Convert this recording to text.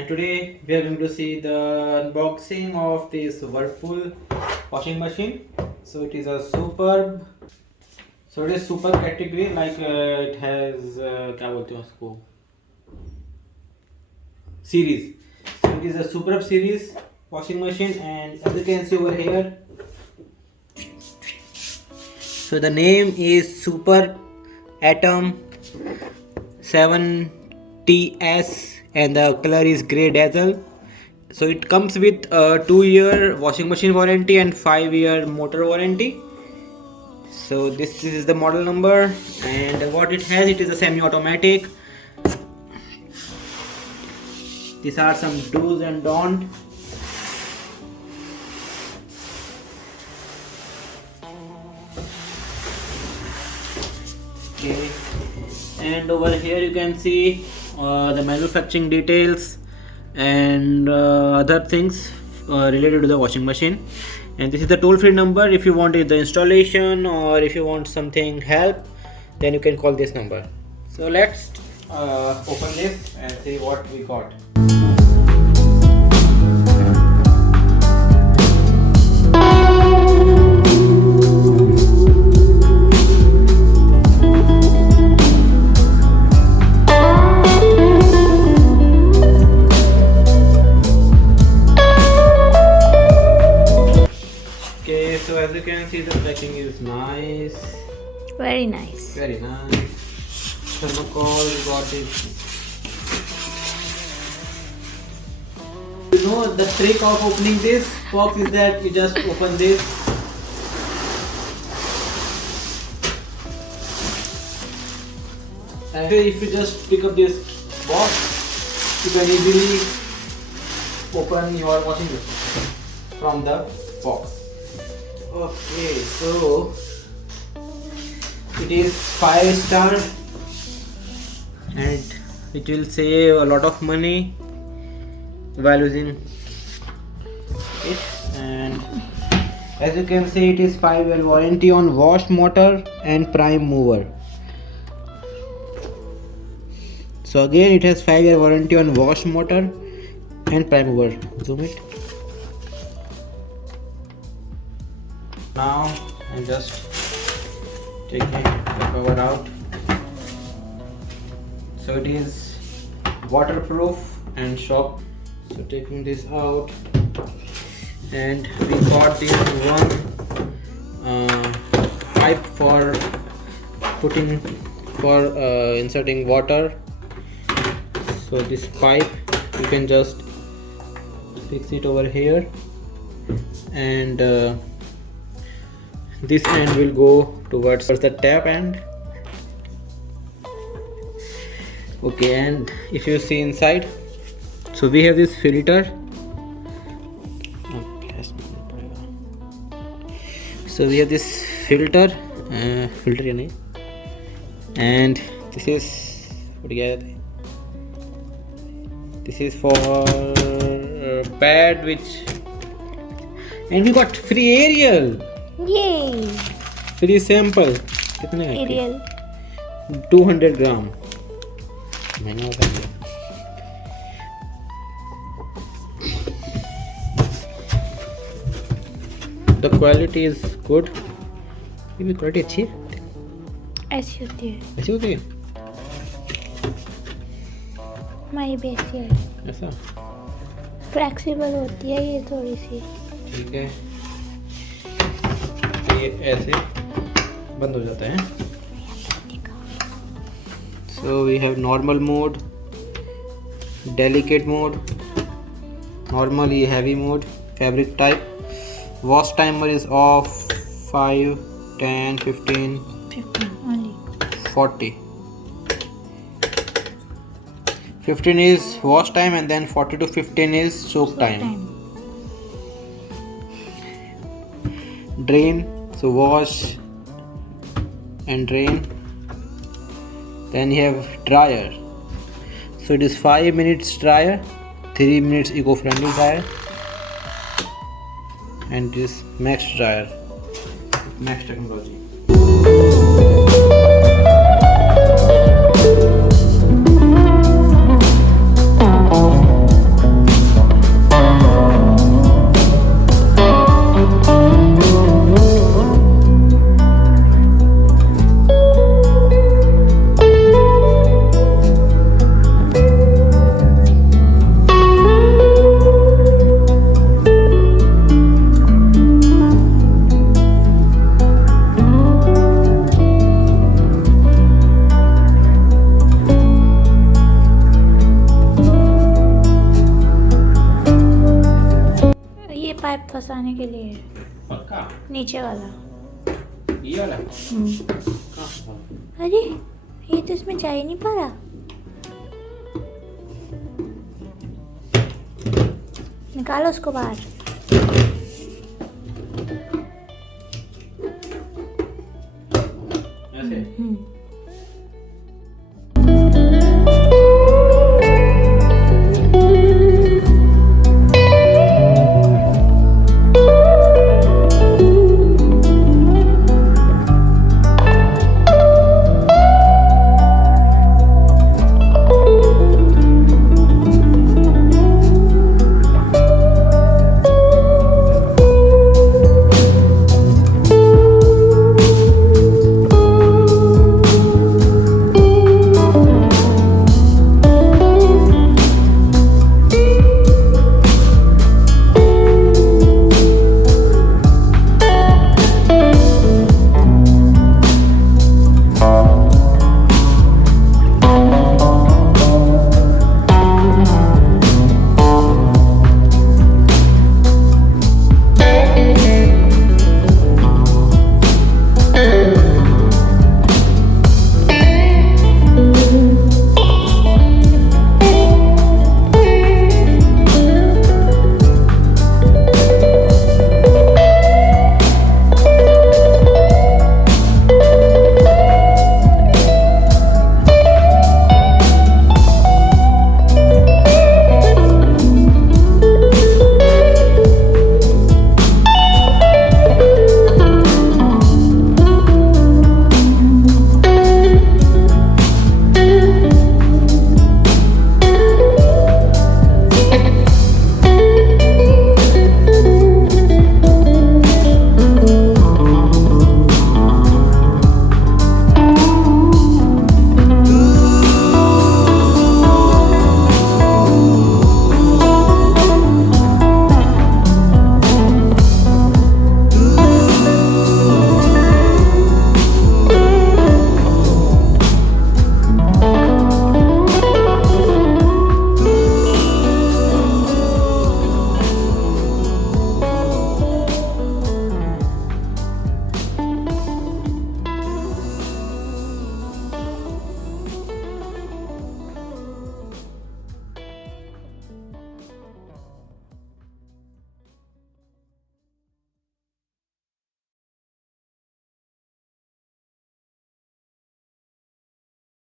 and today we are going to see the unboxing of this Whirlpool washing machine. So it is a superb, so it is super category, like it has क्या बोलते हैं उसको, series. So it is a superb series washing machine, and as you can see over here, so the name is Super Atom 7TS and the color is grey dazzle. So it comes with a 2-year washing machine warranty and 5-year motor warranty. So this is the model number, and what it has, it is a semi-automatic. These are some do's and don'ts. Okay, and over here you can see the manufacturing details and other things related to the washing machine. And this is the toll-free number. If you want the installation or if you want something help, then you can call this number. So let's open this and see what we got. So as you can see, the packing is nice. Very nice. Very nice. Thermocol, we got this. You know the trick of opening this box is that you just open this. And if you just pick up this box, you can easily open your washing machine from the box. Okay, so it is 5-star and it will save a lot of money while using it. And as you can see, it is 5-year warranty on wash motor and prime mover. So again, it has 5-year warranty on wash motor and prime mover. Zoom it. Now I'm just taking the cover out. So it is waterproof and shock. So taking this out, and we got this one pipe for inserting water. So this pipe, you can just fix it over here, and this end will go towards the tap end. Okay, and if you see inside, so we have this filter. So we have this filter, and this is for pad, which, and we got free Ariel. Yay! Free sample कितने का? Ariel 200 ग्राम, महंगा होता है। The quality is good. ये भी quality अच्छी है। ऐसी होती है। ऐसी होती है? हमारी भी ऐसी है। ऐसा? फ्लेक्सिबल होती है ये थोड़ी सी। ठीक है। ये ऐसे बंद हो जाता है। So we have normal mode, delicate mode, normally heavy mode, fabric type. Wash timer is off, 5, 10, 15 only. 40. 15 is wash time, and then 40 to 15 is soak time. Drain, so wash and drain. Then you have dryer, so it is 5 minutes dryer, 3 minutes eco-friendly dryer, and this max dryer, max technology. Pipe फंसाने के लिए है, पक्का नीचे वाला। ये वाला कहाँ फंसा? अरे ये तो इसमें जा ही नहीं पा रहा। निकालो उसको बाहर। ऐसे